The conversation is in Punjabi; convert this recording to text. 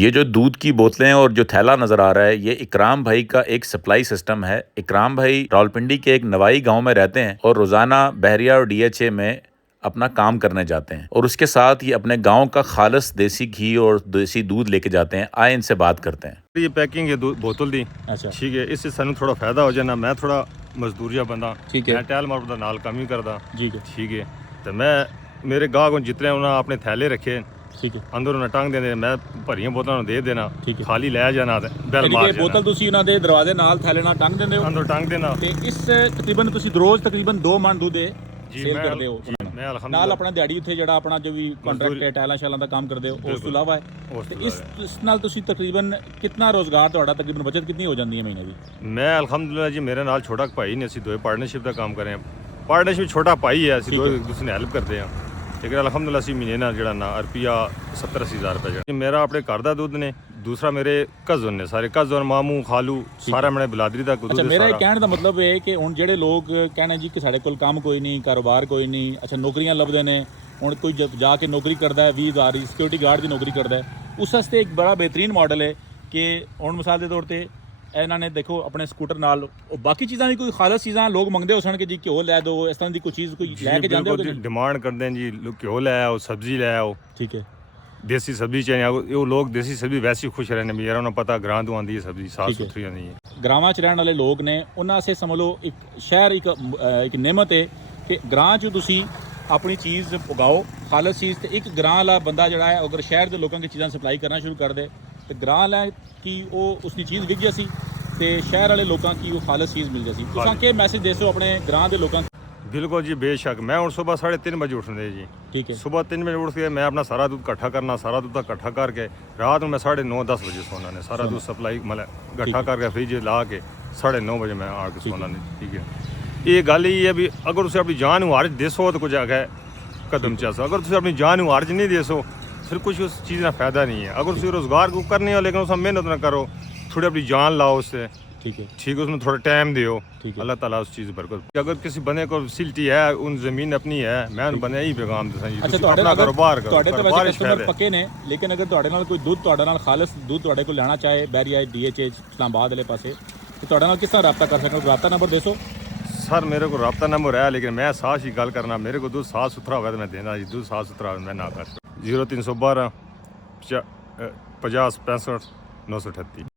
ये जो दूध की बोतलें और जो थैला नज़र आ रहा है, ये इकराम भाई का एक सप्लाई सिस्टम है। इकराम भाई रावलपिंडी के एक नवाई गांव में रहते हैं और रोज़ाना बहरिया और डीएचए में अपना काम करने जाते हैं और उसके साथ ही अपने गांव का खालिस देसी घी और देसी दूध लेके जाते हैं। आए इनसे बात करते हैं। ये पैकिंग है बोतल दी, अच्छा ठीक है। इससे सानू थोड़ा फायदा हो जाना। मैं थोड़ा मजदूरिया बंदा, ठीक है मैं टैल मारदा नाल काम ही करदा, ठीक है तो मैं मेरे गाहक जितने उन्होंने अपने थैले रखे ठीक है अंदर उन्हें टंग देने, मैं भरियां बोतलों दे देना, ठीक है। खाली लै जाना ते बैल यानी मार कि बोतल ਤੁਸੀਂ ਉਹਨਾਂ ਦੇ ਦਰਵਾਜ਼ੇ ਨਾਲ ਥੈਲੇ ਨਾਲ ਟੰਗ ਦਿੰਦੇ ਹੋ अंदर टंग देना ਤੇ ਇਸ ਤਕਰੀਬਨ ਤੁਸੀਂ ਰੋਜ਼ ਤਕਰੀਬਨ 2 ਮਣ ਦੁੱਧ जी। ਸੇਲ मैं ਕਰਦੇ ਹੋ जी, मैं ਨਾਲ अल्हम्दुलिल्लाह ਆਪਣਾ ਦਿਹਾੜੀ ਉੱਥੇ ਜਿਹੜਾ ਆਪਣਾ ਜੋ ਵੀ ਕੰਟਰੈਕਟ ਹੈ ਟਾਇਲਾਂ ਸ਼ਾਲਾਂ ਦਾ ਕੰਮ ਕਰਦੇ ਹੋ ਉਸ ਤੋਂ ਇਲਾਵਾ ਹੈ ਉਸ ਤੇ ਤੋਂ ਇਸ ਨਾਲ ਤੁਸੀਂ ਤਕਰੀਬਨ ਕਿੰਨਾ ਰੋਜ਼ਗਾਰ ਤੁਹਾਡਾ ਤਕਰੀਬਨ ਬਚਤ ਕਿੰਨੀ ਹੋ ਜਾਂਦੀ ਹੈ ਮਹੀਨੇ ਦੀ मैं अल्हम्दुलिल्लाह जी मेरे नाल छोटा भाई ने ਅਸੀਂ ਦੋਵੇਂ ਪਾਰਟਨਰਸ਼ਿਪ ਦਾ ਕੰਮ ਕਰ ਰਹੇ ਹਾਂ। ਪਾਰਟਨਰਸ਼ਿਪ ਛੋਟਾ ਭਾਈ ਹੈ, ਅਸੀਂ ਦੋਵੇਂ ਇੱਕ ਦੂਸਰੇ ਦੀ ਹੈਲਪ ਕਰਦੇ ਹਾਂ। ਲੇਕਿਨ ਅਲਹਮਦੁਲਿਲਾ ਅਸੀਂ ਮਹੀਨੇ ਨਾਲ ਜਿਹੜਾ ਨਾ ਰੁਪਿਆ 70-80 ਹਜ਼ਾਰ ਰੁਪਏ ਜਿਹੜਾ ਮੇਰਾ ਆਪਣੇ ਘਰ ਦਾ ਦੁੱਧ ਨੇ, ਦੂਸਰਾ ਮੇਰੇ ਕਜ਼ਨ ਨੇ, ਸਾਰੇ ਕਜ਼ਨ ਮਾਮੂ ਖਾਲੂ ਸਾਰਾ ਮੇਰੇ ਬਲਾਦਰੀ ਦਾ ਦੁੱਧ। ਅੱਛਾ ਮੇਰਾ ਇਹ ਕਹਿਣ ਦਾ ਮਤਲਬ ਇਹ ਕਿ ਹੁਣ ਜਿਹੜੇ ਲੋਕ ਕਹਿੰਦੇ ਜੀ ਕਿ ਸਾਡੇ ਕੋਲ ਕੰਮ ਕੋਈ ਨਹੀਂ, ਕਾਰੋਬਾਰ ਕੋਈ ਨਹੀਂ, ਅੱਛਾ ਨੌਕਰੀਆਂ ਲੱਭਦੇ ਨੇ, ਹੁਣ ਕੋਈ ਜਾ ਕੇ ਨੌਕਰੀ ਕਰਦਾ ਹੈ 20,000 ਦੀ ਸਿਕਿਉਰਿਟੀ ਗਾਰਡ ਦੀ ਨੌਕਰੀ ਕਰਦਾ ਹੈ, ਉਸ ਵਾਸਤੇ ਇੱਕ ਬੜਾ ਬਿਹਤਰੀਨ ਮਾਡਲ ਹੈ ਕਿ ਹੁਣ ਮਿਸਾਲ ਦੇ ਤੌਰ ਤੇ ਇਹਨਾਂ ਨੇ ਦੇਖੋ ਆਪਣੇ ਸਕੂਟਰ ਨਾਲ ਬਾਕੀ ਚੀਜ਼ਾਂ ਦੀ ਕੋਈ ਖਾਲਸ ਚੀਜ਼ਾਂ ਲੋਕ ਮੰਗਦੇ ਹੋ ਸਨ ਕਿ ਜੀ ਘਿਓ ਲੈ ਦਿਓ, ਇਸ ਤਰ੍ਹਾਂ ਦੀ ਕੋਈ ਚੀਜ਼ ਕੋਈ ਲੈ ਕੇ ਜਾਂਦੇ ਹੋ ਡਿਮਾਂਡ ਕਰਦੇ ਨੇ ਜੀ, ਘਿਓ ਲੈ ਆਓ, ਸਬਜ਼ੀ ਲੈ ਆਓ, ਠੀਕ ਹੈ ਦੇਸੀ ਸਬਜ਼ੀ ਚਾਹੀਏ। ਉਹ ਲੋਕ ਦੇਸੀ ਸਬਜ਼ੀ ਵੈਸੇ ਹੀ ਖੁਸ਼ ਰਹਿੰਦੇ ਵੀ ਯਾਰ ਉਹਨਾਂ ਪਤਾ ਗਰਾਂ ਤੋਂ ਆਉਂਦੀ ਹੈ ਸਬਜ਼ੀ, ਸਾਫ਼ ਸੁਥਰੀ ਆਉਂਦੀ ਹੈ। ਗ੍ਰਾਮਾਂ 'ਚ ਰਹਿਣ ਵਾਲੇ ਲੋਕ ਨੇ ਉਹਨਾਂ ਵਾਸਤੇ ਸਮਝ ਲਓ ਇੱਕ ਸ਼ਹਿਰ ਇੱਕ ਨਿਮਤ ਹੈ ਕਿ ਗ੍ਰਾਂ 'ਚ ਤੁਸੀਂ ਆਪਣੀ ਚੀਜ਼ ਉਗਾਓ ਖਾਲਸ ਚੀਜ਼, ਤੇ ਇੱਕ ਗ੍ਰਾਂ ਵਾਲਾ ਬੰਦਾ ਜਿਹੜਾ ਹੈ ਅਗਰ ਸ਼ਹਿਰ ਦੇ ਲੋਕਾਂ ਦੀ ਚੀਜ਼ਾਂ ਸਪਲਾਈ ਕਰਨਾ ਸ਼ੁਰੂ ਕਰ ਦੇ ਤੇ ਗ੍ਰਾਂ ਲੈ ਕਿ ਉਹ ਉਸਦੀ ਚੀਜ਼ ਵਿਕ ਗਿਆ ਸੀ ਤੇ ਸ਼ਹਿਰ ਵਾਲੇ ਲੋਕਾਂ ਕੀ ਉਹ ਖਾਲਸ ਚੀਜ਼ ਮਿਲ ਜਾਸੀ। ਤੁਸੀਂ ਕੀ ਮੈਸੇਜ ਦੇ ਸੋ ਆਪਣੇ ਗ੍ਰਾਂ ਦੇ ਲੋਕਾਂ? बिल्कुल जी बेशक। मैं और सुबह 3:30 बजे उठने जी, ठीक है। सुबह 3 बजे उठ के मैं अपना सारा दूध इकट्ठा करना, सारा दूध इकट्ठा करके रात में मैं 9:30-10 बजे सोना ने सारा दूध सप्लाई मतलब इकट्ठा करके फ्रिज ला के 9:30 बजे मैं आके सोना ने, ठीक है। ये गल ये है भी अगर तुम अपनी जान हार देसो तो कुछ आगे कदम चल, अगर तुम अपनी जान हार च नहीं देसो फिर कुछ उस चीज़ का फायदा नहीं है। अगर तुम रोज़गार को करने हो लेकिन उसमें मेहनत ना करो, थोड़ी अपनी जान लाओ उससे, ठीक है ठीक है, उसमें थोड़ा टाइम दो, है। अल्लाह ताला उस चीज़ पर अगर किसी बंदे को फैसिलिटी है, उन ज़मीन अपनी है, मैं बने ही पैगाम दसा जी। अच्छा अपना कारोबार करो, कस्टमर पक्के ने, लेकिन अगर ਤੁਹਾਡੇ ਨਾਲ ਕੋਈ ਦੁੱਧ ਤੁਹਾਡੇ ਨਾਲ ਖਾਲਸ ਦੁੱਧ ਤੁਹਾਡੇ ਕੋਲ ਲੈਣਾ ਚਾਹੇ ਬੈਰੀਆ ਡੀਐਚਏ ਇਸਲਾਮਾਬਾਦ ਵਾਲੇ ਪਾਸੇ ਤੇ ਤੁਹਾਡੇ ਨਾਲ ਕਿਸ ਤਰ੍ਹਾਂ ਰਾਬਤਾ ਕਰ ਸਕਦਾ? ਰਾਬਤਾ ਨੰਬਰ ਦੱਸੋ सर। मेरे को रब्ता नंबर है लेकिन मैं साफ ही गल करना, मेरे को दूध साफ सुथरा हुआ तो मैं देना जी, दूध साफ सुथरा मैं ना कर। 0312 50 65 938।